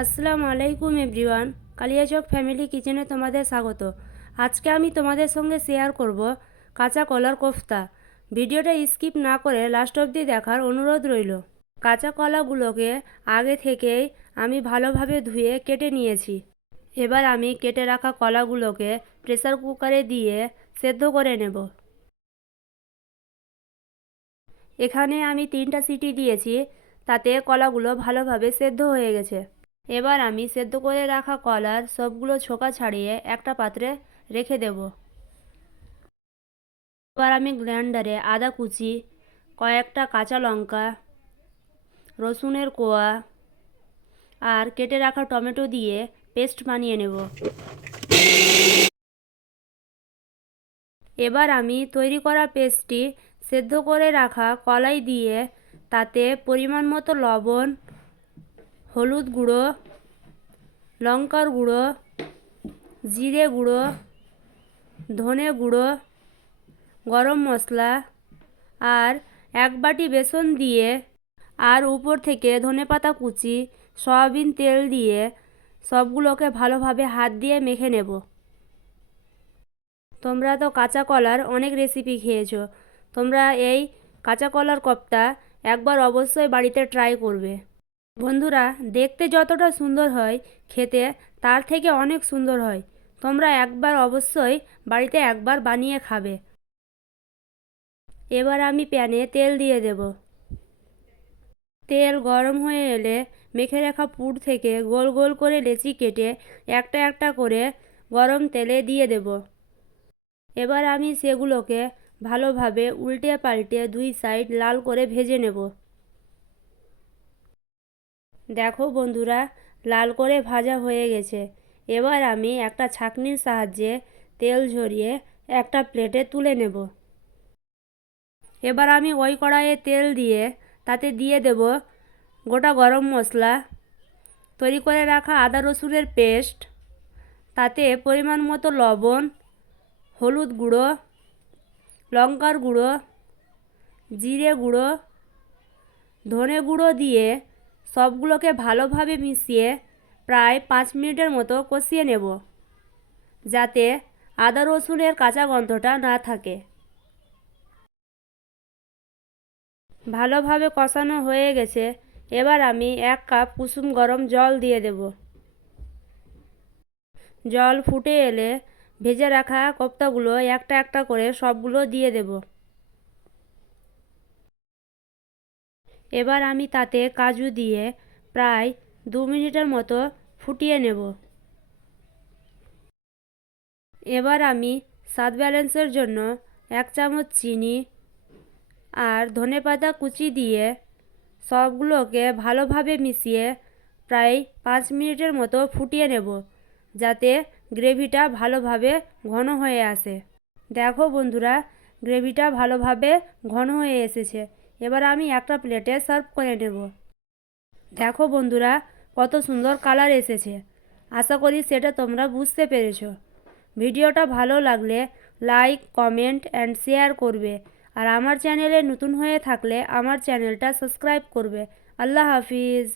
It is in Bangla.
আসসালামু আলাইকুম এভরিওয়ান। কালিয়াচক ফ্যামিলি কিচেনে তোমাদের স্বাগত। আজকে আমি তোমাদের সঙ্গে শেয়ার করব কাঁচা কলার কোফতা। ভিডিওটা স্কিপ না করে লাস্ট অবধি দেখার অনুরোধ রইল। কাঁচা কলাগুলোকে আগে থেকেই আমি ভালোভাবে ধুয়ে কেটে নিয়েছি। এবার আমি কেটে রাখা কলাগুলোকে প্রেসার কুকারে দিয়ে সেদ্ধ করে নেব। এখানে আমি তিনটা সিটি দিয়েছি, তাতে কলাগুলো ভালোভাবে সেদ্ধ হয়ে গেছে। এবার আমি সেদ্ধ করে রাখা কলার সবগুলো ছোকা ছাড়িয়ে একটা পাত্রে রেখে দেব। এবার আমি গ্রাইন্ডারে আদা কুচি, কয়েকটা কাঁচা লঙ্কা, রসুনের কোয়া আর কেটে রাখা টমেটো দিয়ে পেস্ট বানিয়ে নেব। এবার আমি তৈরি করা পেস্টটি সেদ্ধ করে রাখা কলাই দিয়ে তাতে পরিমাণ মতো লবণ হলুদ গুঁড়ো, লঙ্কার গুঁড়ো, জিরে গুঁড়ো, ধনে গুঁড়ো, গরম মশলা আর এক বাটি বেসন দিয়ে আর উপর থেকে ধনেপাতা কুচি, সয়াবিন তেল দিয়ে সবগুলোকে ভালোভাবে হাত দিয়ে মেখে নেব। তোমরা তো কাঁচা কলার অনেক রেসিপি খেয়েছো। তোমরা এই কাঁচা কলার কপ্তা একবার অবশ্যই বাড়িতে ট্রাই করবে। বন্ধুরা, দেখতে যতটা সুন্দর হয় খেতে, তার থেকে অনেক সুন্দর হয়। তোমরা একবার অবশ্যই বাড়িতে একবার বানিয়ে খাবে। এবার আমি প্যানে তেল দিয়ে দেব। তেল গরম হয়ে এলে মেখে রাখা পুর থেকে গোল গোল করে লেচি কেটে একটা একটা করে গরম তেলে দিয়ে দেব। এবার আমি সেগুলোকে ভালোভাবে উল্টে পাল্টে দুই সাইড লাল করে ভেজে নেব। দেখো বন্ধুরা, লাল করে ভাজা হয়ে গেছে। এবার আমি একটা ছাঁকনির সাহায্যে তেল ঝরিয়ে একটা প্লেটে তুলে নেব। এবার আমি ওই কড়াইয়ে তেল দিয়ে তাতে দিয়ে দেব গোটা গরম মশলা। তৈরি করে রাখা আদা রসুনের পেস্ট, তাতে পরিমাণ মতো লবণ, হলুদ গুঁড়ো, লঙ্কার গুঁড়ো, জিরে গুঁড়ো, ধনে গুঁড়ো দিয়ে সবগুলোকে ভালোভাবে মিশিয়ে প্রায় পাঁচ মিনিটের মতো কষিয়ে নেব, যাতে আদা রসুনের কাঁচা গন্ধটা না থাকে। ভালোভাবে কষানো হয়ে গেছে। এবার আমি এক কাপ কুসুম গরম জল দিয়ে দেব। জল ফুটে এলে ভেজে রাখা কোপ্তাগুলো একটা একটা করে সবগুলো দিয়ে দেব। এবার আমি তাতে কাজু দিয়ে প্রায় দু মিনিটের মতো ফুটিয়ে নেব। এবার আমি স্বাদ ব্যালেন্সের জন্য এক চামচ চিনি আর ধনেপাতা কুচি দিয়ে সবগুলোকে ভালোভাবে মিশিয়ে প্রায় পাঁচ মিনিটের মতো ফুটিয়ে নেব, যাতে গ্রেভিটা ভালোভাবে ঘন হয়ে আসে। দেখো বন্ধুরা, গ্রেভিটা ভালোভাবে ঘন হয়ে এসেছে। এবার আমি একটা প্লেটে সার্ভ করে নেব। দেখো বন্ধুরা, কত সুন্দর কালার এসেছে। আশা করি সেটা তোমরা বুঝতে পেরেছ। ভিডিওটা ভালো লাগলে লাইক কমেন্ট অ্যান্ড শেয়ার করবে। আর আমার চ্যানেলে নতুন হয়ে থাকলে আমার চ্যানেলটা সাবস্ক্রাইব করবে। আল্লাহ হাফিজ।